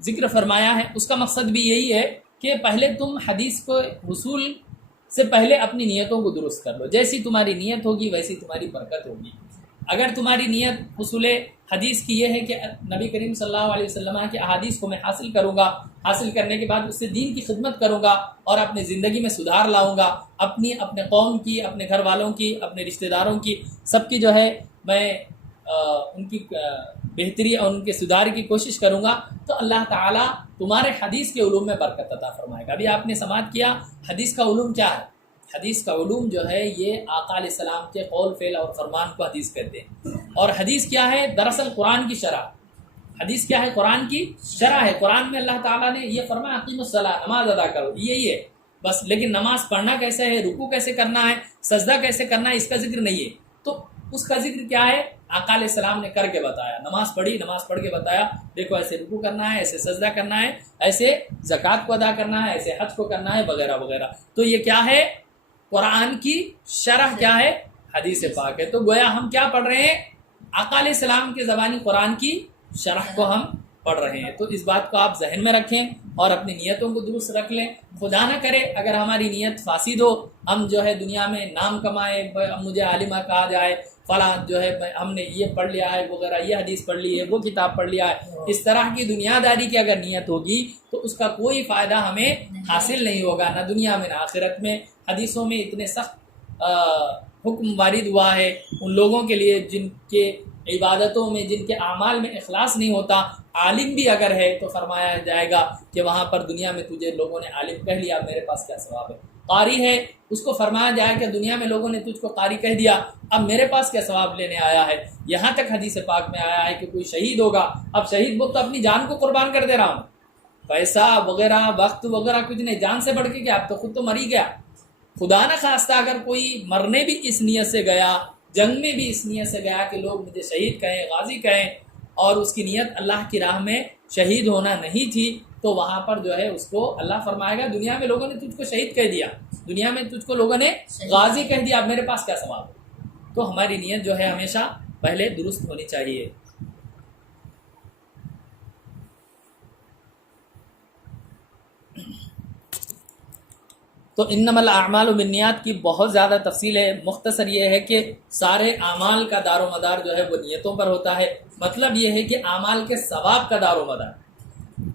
ذکر فرمایا ہے، اس کا مقصد بھی یہی ہے کہ پہلے تم حدیث کو حصول سے پہلے اپنی نیتوں کو درست کر لو، جیسی تمہاری نیت ہوگی ویسی تمہاری برکت ہوگی۔ اگر تمہاری نیت حصول حدیث کی یہ ہے کہ نبی کریم صلی اللہ علیہ وسلم کے احادیث کو میں حاصل کروں گا، حاصل کرنے کے بعد اس سے دین کی خدمت کروں گا اور اپنے زندگی میں سدھار لاؤں گا، اپنے قوم کی، اپنے گھر والوں کی، اپنے رشتہ داروں کی، سب کی جو ہے میں ان کی بہتری اور ان کے سدھار کی کوشش کروں گا، تو اللہ تعالیٰ تمہارے حدیث کے علوم میں برکت عطا فرمائے گا۔ ابھی آپ نے سماعت کیا، حدیث کا علوم کیا ہے؟ حدیث کا علوم جو ہے یہ آقا علیہ السلام کے قول، فعل اور فرمان کو حدیث کہتے ہیں۔ اور حدیث کیا ہے؟ دراصل قرآن کی شرح۔ حدیث کیا ہے؟ قرآن کی شرح ہے۔ قرآن میں اللہ تعالیٰ نے یہ فرمایا اقیم الصلاۃ، نماز ادا کرو، یہی ہے بس۔ لیکن نماز پڑھنا کیسے ہے، رکوع کیسے کرنا ہے، سجدہ کیسے کرنا ہے، اس کا ذکر نہیں ہے۔ تو اس کا ذکر کیا ہے؟ آقا علیہ السلام نے کر کے بتایا، نماز پڑھی، نماز پڑھ کے بتایا دیکھو ایسے رکوع کرنا ہے، ایسے سجدہ کرنا ہے، ایسے زکوٰۃ کو ادا کرنا ہے، ایسے حج کو کرنا ہے، وغیرہ وغیرہ۔ تو یہ کیا ہے؟ قرآن کی شرح کیا ہے؟ حدیث پاک ہے۔ تو گویا ہم کیا پڑھ رہے ہیں؟ آقا علیہ السلام کے زبانی قرآن کی شرح کو ہم پڑھ رہے ہیں۔ تو اس بات کو آپ ذہن میں رکھیں اور اپنی نیتوں کو درست رکھ لیں۔ خدا نہ کرے اگر ہماری نیت فاسد ہو، ہم جو ہے دنیا میں نام کمائے، مجھے عالمہ کہا جائے، فلاں جو ہے ہم نے یہ پڑھ لیا ہے وغیرہ، یہ حدیث پڑھ لی ہے، وہ کتاب پڑھ لیا ہے، اس طرح کی دنیا داری کی اگر نیت ہوگی تو اس کا کوئی فائدہ ہمیں حاصل نہیں ہوگا، نہ دنیا میں نہ آخرت میں۔ حدیثوں میں اتنے سخت حکم وارد ہوا ہے ان لوگوں کے لیے جن کے عبادتوں میں، جن کے اعمال میں اخلاص نہیں ہوتا۔ عالم بھی اگر ہے تو فرمایا جائے گا کہ وہاں پر دنیا میں تجھے لوگوں نے عالم کہہ لیا، میرے پاس کیا ثواب ہے۔ قاری ہے، اس کو فرمایا جائے کہ دنیا میں لوگوں نے تجھ کو قاری کہہ دیا، اب میرے پاس کیا ثواب لینے آیا ہے۔ یہاں تک حدیث پاک میں آیا ہے کہ کوئی شہید ہوگا، اب شہید وہ تو اپنی جان کو قربان کر دے رہا ہوں، پیسہ وغیرہ وقت وغیرہ کچھ نہیں، جان سے بڑھ کے کیا، اب تو خود تو مر ہی گیا۔ خدا نہ خواستہ اگر کوئی مرنے بھی اس نیت سے گیا، جنگ میں بھی اس نیت سے گیا کہ لوگ مجھے شہید کہیں، غازی کہیں، اور اس کی نیت اللہ کی راہ میں شہید ہونا نہیں تھی، تو وہاں پر جو ہے اس کو اللہ فرمائے گا دنیا میں لوگوں نے تجھ کو شہید کہہ دیا، دنیا میں تجھ کو لوگوں نے غازی کہہ دیا، اب میرے پاس کیا ثواب ہے۔ تو ہماری نیت جو ہے ہمیشہ پہلے درست ہونی چاہیے۔ تو انما الاعمال بالنیات کی بہت زیادہ تفصیل ہے، مختصر یہ ہے کہ سارے اعمال کا دار و مدار جو ہے وہ نیتوں پر ہوتا ہے۔ مطلب یہ ہے کہ اعمال کے ثواب کا دار و مدار،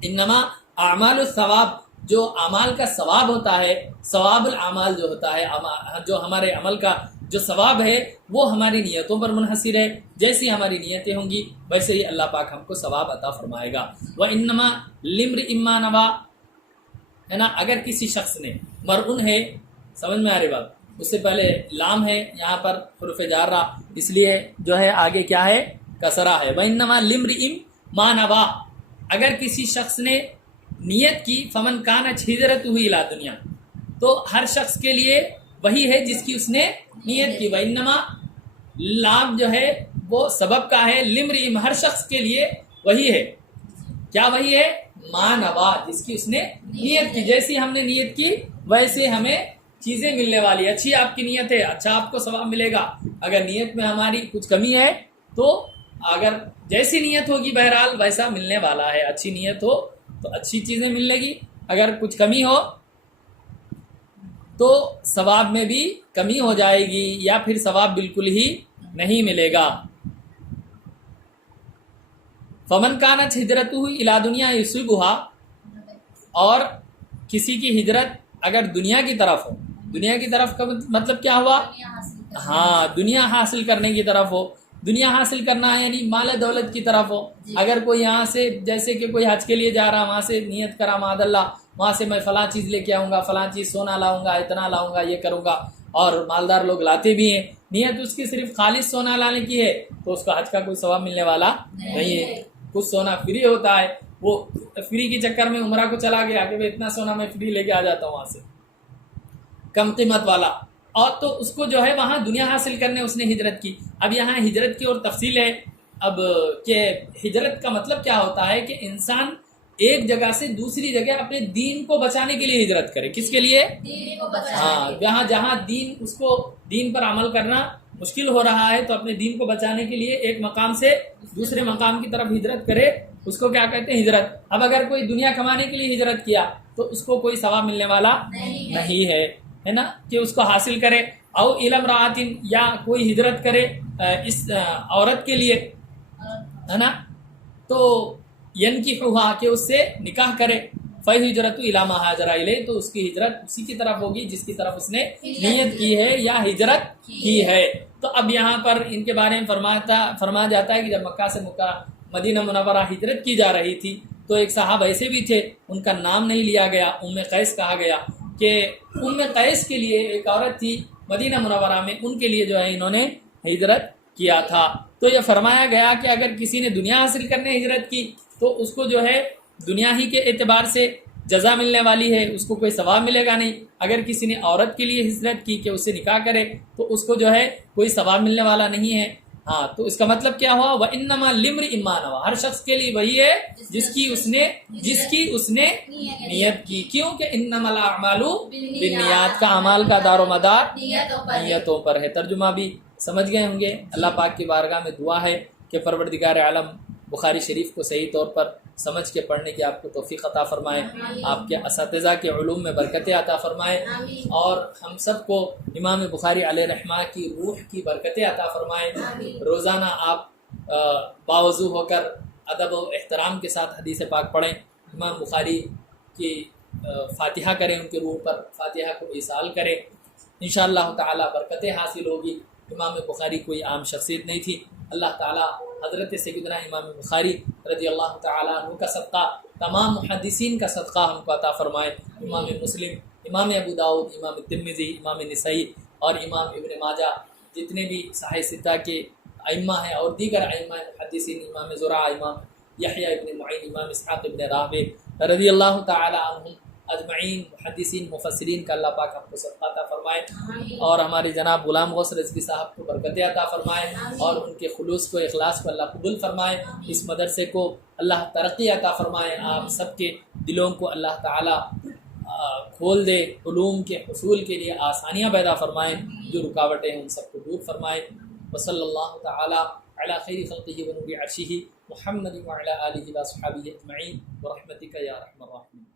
انما اعمال الثواب، جو اعمال کا ثواب ہوتا ہے، ثواب الاعمال جو ہوتا ہے، جو ہمارے عمل کا جو ثواب ہے وہ ہماری نیتوں پر منحصر ہے. جیسی ہماری نیتیں ہوں گی ویسے ہی اللہ پاک ہم کو ثواب عطا فرمائے گا. وَإِنَّمَا لِامْرِئٍ مَّا نَوَىٰ، ہے نا. اگر کسی شخص نے، مرعن ہے، سمجھ میں آ رہی بات، اس سے پہلے لام ہے یہاں پر حروف جارہ، اس لیے جو ہے آگے کیا ہے، کسرہ ہے. وَإِنَّمَا لِامْرِئٍ مَّا نَوَىٰ، اگر کسی شخص نے نیت کی، فمن کانت ہجرتہ الی دنیا، تو ہر شخص کے لیے وہی ہے جس کی اس نے نیت کی. وَإِنَّمَا لام جو ہے وہ سبب کا ہے، لِامْرِئٍ ہر شخص کے لیے وہی ہے. کیا وہی ہے؟ ما نوا، جس کی اس نے نیت کی. جیسی ہم نے نیت کی ویسے ہمیں چیزیں ملنے والی. اچھی آپ کی نیت ہے، اچھا آپ کو ثواب ملے گا. اگر نیت میں ہماری کچھ کمی ہے تو اگر جیسی نیت ہوگی بہرحال ویسا ملنے والا ہے. اچھی نیت ہو تو اچھی چیزیں ملنے گی، اگر کچھ کمی ہو تو ثواب میں بھی کمی ہو جائے گی، یا پھر ثواب بالکل ہی نہیں ملے گا. فمن کانت ہجرتہ الی دنیا یصیبھا، اور کسی کی ہجرت اگر دنیا کی طرف ہو، دنیا کی طرف کا مطلب کیا ہوا؟ ہاں، دنیا حاصل کرنے کی طرف ہو. دنیا حاصل کرنا ہے یعنی مال دولت کی طرف ہو. اگر کوئی یہاں سے، جیسے کہ کوئی حج کے لیے جا رہا، وہاں سے نیت کرا معاذ اللہ وہاں سے میں فلاں چیز لے کے آؤں گا، فلاں چیز سونا لاؤں گا، اتنا لاؤں گا، یہ کروں گا، اور مالدار لوگ لاتے بھی ہیں. نیت اس کی صرف خالص سونا لانے کی ہے تو اس کا حج کا کوئی ثواب ملنے والا نہیں ہے. کچھ سونا فری ہوتا ہے، وہ فری کے چکر میں عمرہ کو چلا گیا کہ اتنا سونا میں فری لے کے آ جاتا ہوں وہاں سے، کم قیمت والا، اور تو اس کو جو ہے وہاں دنیا حاصل کرنے اس نے ہجرت کی. اب یہاں ہجرت کی اور تفصیل ہے اب کہ ہجرت کا مطلب کیا ہوتا ہے کہ انسان ایک جگہ سے دوسری جگہ اپنے دین کو بچانے کے لیے ہجرت کرے. کس کے لیے؟ ہاں، جہاں دین، اس کو دین پر عمل کرنا مشکل ہو رہا ہے تو اپنے دین کو بچانے کے لیے ایک مقام سے دوسرے مقام کی طرف ہجرت کرے، اس کو کیا کہتے ہیں؟ ہجرت. اب اگر کوئی دنیا کمانے کے لیے ہجرت کیا تو اس کو کوئی ثواب ملنے والا نہیں ہے نا، کہ اس کو حاصل کرے. او الی امرأۃ، یا کوئی ہجرت کرے اس عورت کے لیے، ہے نا، تو ینکحھا، کہ اس سے نکاح کرے. فہجرۃ الی ما ہاجر الیہ، تو اس کی ہجرت اسی کی طرف ہوگی جس کی طرف اس نے نیت کی ہے یا ہجرت کی ہے. تو اب یہاں پر ان کے بارے میں فرمایا جاتا ہے کہ جب مکہ سے مدینہ منورہ ہجرت کی جا رہی تھی تو ایک صاحب ایسے بھی تھے، ان کا نام نہیں لیا گیا، ام قیس کہا گیا، کہ ام قیس کے لیے ایک عورت تھی مدینہ منورہ میں، ان کے لیے جو ہے انہوں نے ہجرت کیا تھا. تو یہ فرمایا گیا کہ اگر کسی نے دنیا حاصل کرنے ہجرت کی تو اس کو جو ہے دنیا ہی کے اعتبار سے جزا ملنے والی ہے، اس کو کوئی ثواب ملے گا نہیں. اگر کسی نے عورت کے لیے ہجرت کی کہ اس سے نکاح کرے تو اس کو جو ہے کوئی ثواب ملنے والا نہیں ہے. ہاں، تو اس کا مطلب کیا ہوا؟ وَإِنَّمَا لِامْرِئٍ مَّا نَوَىٰ، ہر شخص کے لیے وہی ہے جس کی اس نے نیت کی. کیوں کہ انما الاعمال بالنیات، کا اعمال کا دار و مدار نیتوں پر ہے. ترجمہ بھی سمجھ گئے ہوں گے. اللہ پاک کی بارگاہ میں دعا ہے کہ پروردگار عالم بخاری شریف کو صحیح طور پر سمجھ کے پڑھنے کی آپ کو توفیق عطا فرمائے، آپ کے اساتذہ کے علوم میں برکتیں عطا فرمائے، اور ہم سب کو امام بخاری علیہ رحمہ کی روح کی برکتیں عطا فرمائے. روزانہ آپ باوضو ہو کر ادب و احترام کے ساتھ حدیث پاک پڑھیں، امام بخاری کی فاتحہ کریں، ان کی روح پر فاتحہ کو ایصال کریں، انشاءاللہ تعالی برکتیں حاصل ہوگی. امام بخاری کوئی عام شخصیت نہیں تھی. اللہ تعالی حضرت سیدنا امام بخاری رضی اللہ تعالیٰ عنہ کا صدقہ، تمام محدثین کا صدقہ ہم کو عطا فرمائے. امام مسلم، امام ابو داؤد، امام ترمذی، امام نسائی اور امام ابن ماجہ، جتنے بھی صحیح ستہ کے ائمہ ہیں اور دیگر ائمہ محدثین، امام زرع، امام یحییٰ ابن معین، امام اسحاق ابن راہوے رضی اللہ تعالیٰ عنہم اجمعین، محدثین مفسرین کا اللہ پاک ہم کو صدقہ عطا فرمائے، اور ہمارے جناب غلام غوث رضوی صاحب کو برکتیں عطا فرمائے، اور ان کے خلوص کو، اخلاص کو اللہ قبول فرمائے. اس مدرسے کو اللہ ترقی عطا فرمائے. آپ سب کے دلوں کو اللہ تعالی کھول دے، علوم کے حصول کے لیے آسانیاں پیدا فرمائے، جو رکاوٹیں ہیں ان سب کو دور فرمائے. وصلی اللہ تعالی علی خیر خلقہ و نور عرشہ محمد وعلی آلہ و اصحابہ اجمعین برحمتک یا ارحم الراحمین.